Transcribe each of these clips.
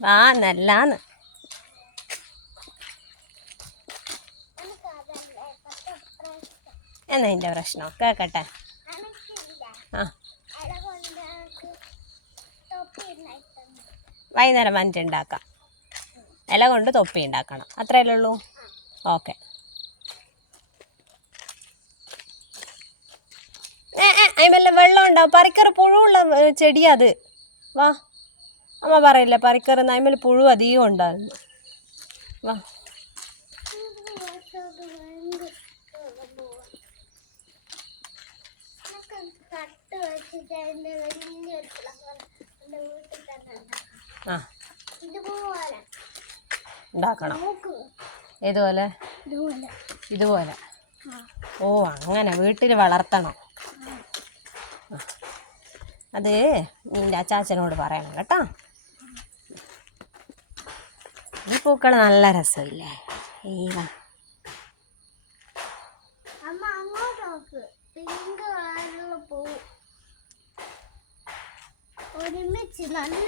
ആ നല്ലാന്ന്. എന്നാ എന്റെ പ്രശ്നം? കേക്കട്ടെ ആ. വൈകുന്നേരം വന്നിട്ട് ഉണ്ടാക്കാം ഇല കൊണ്ട് തൊപ്പി ഉണ്ടാക്കണം അത്രയല്ലേ ഉള്ളൂ. ഓക്കെ. അതിമല്ല വെള്ളം ഉണ്ടാവും പറിക്കറ് പുഴുള്ള ചെടിയാ അത്. വാ. അമ്മ പറയില്ല പറിക്കറ് അതിമേൽ പുഴു അധികം ഉണ്ടായിരുന്നു വാ. ആ. ഏതുപോലെ? ഇതുപോലെ. ഓ അങ്ങനെ വീട്ടിൽ വളർത്തണം. അത് നിന്റെ അച്ചാച്ചനോട് പറയണം കേട്ടോ. ഈ പൂക്കൾ നല്ല രസമില്ലേ? ഈ ഒരുമിച്ച് നല്ല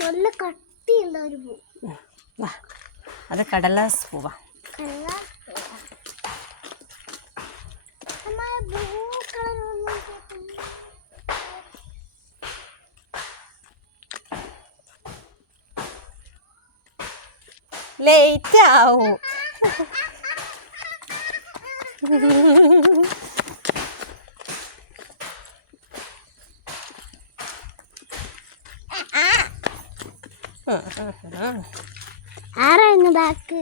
നല്ല കട്ടിയുള്ള ഒരു പൂ. അത് കടലാസ് പൂവാ. കള്ള ലേറ്റ് ആവും. ആരായിരുന്നു ബാക്ക്?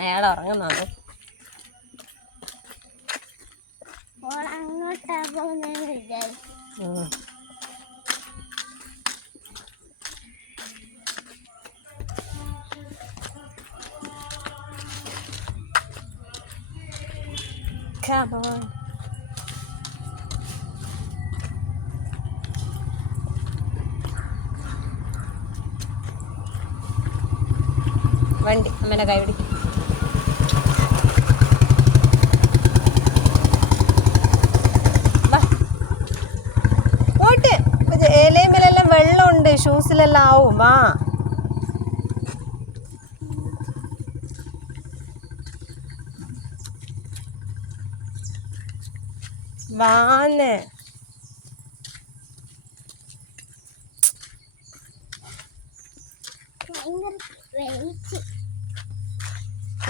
അയാൾ ഉറങ്ങുന്നു ഓൾ അങ്ങോട്ടാ പോകുന്നതെന്ന് വിചാരിച്ചു. Come on. വണ്ടി അമ്മേനെ കൈ പിടിക്കും. വാ. പോട്ട്. ഇലയുമ്മിലെല്ലാം വെള്ളമുണ്ട് ഷൂസിലെല്ലാം ആവും. വാ.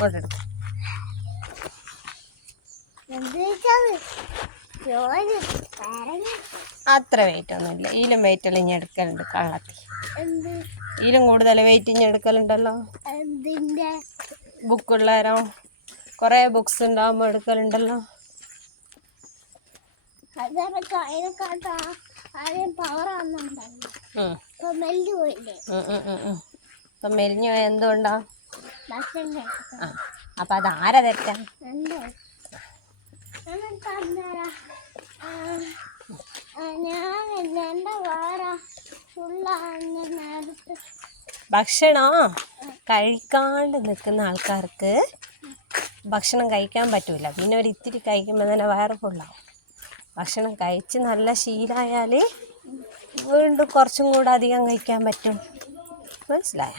പറഞ്ഞു അത്ര വെയിറ്റ് ഒന്നുമില്ല. ഈലും വെയിറ്റ് ഇനി എടുക്കലുണ്ട് കള്ളത്തി. ഈലും കൂടുതൽ വെയിറ്റ് ഇനി എടുക്കലുണ്ടല്ലോ. ബുക്കുള്ളേരോ കുറേ ബുക്സ് ഉണ്ടാകുമ്പോൾ എടുക്കലുണ്ടല്ലോ. ഇപ്പൊ മെലിഞ്ഞു പോയ എന്തുകൊണ്ടാ? അപ്പൊ അത് ആരാ തെറ്റാ? ഭക്ഷണം? കഴിക്കാണ്ട് നിൽക്കുന്ന ആൾക്കാർക്ക് ഭക്ഷണം കഴിക്കാൻ പറ്റൂല. പിന്നെ ഒരു ഇത്തിരി കഴിക്കുമ്പോൾ തന്നെ വയറ് ഫുള്ളാവും ഭക്ഷണം കഴിച്ച് നല്ല ശീലമായാൽ വീണ്ടും കുറച്ചും കൂടെ അധികം കഴിക്കാൻ പറ്റും. മനസ്സിലായ?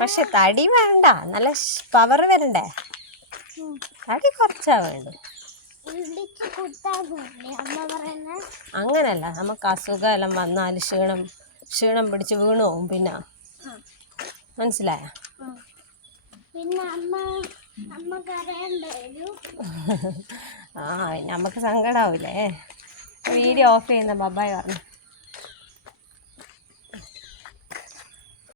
പക്ഷെ തടി വേണ്ട. നല്ല പവർ വരണ്ടേ. തടി കുറച്ചാ വേണ്ടു. അങ്ങനല്ല. നമുക്ക് അസുഖമെല്ലാം വന്നാൽ ക്ഷീണം ക്ഷീണം പിടിച്ച് വീണു പോവും പിന്നെ മനസ്സിലായ? അമ്മ അമ്മ കരയണ്ട ആ നമുക്ക് സങ്കടാവില്ലേ വീഡിയോ ഓഫ് ചെയ്യുന്ന ബബായ് പറഞ്ഞു.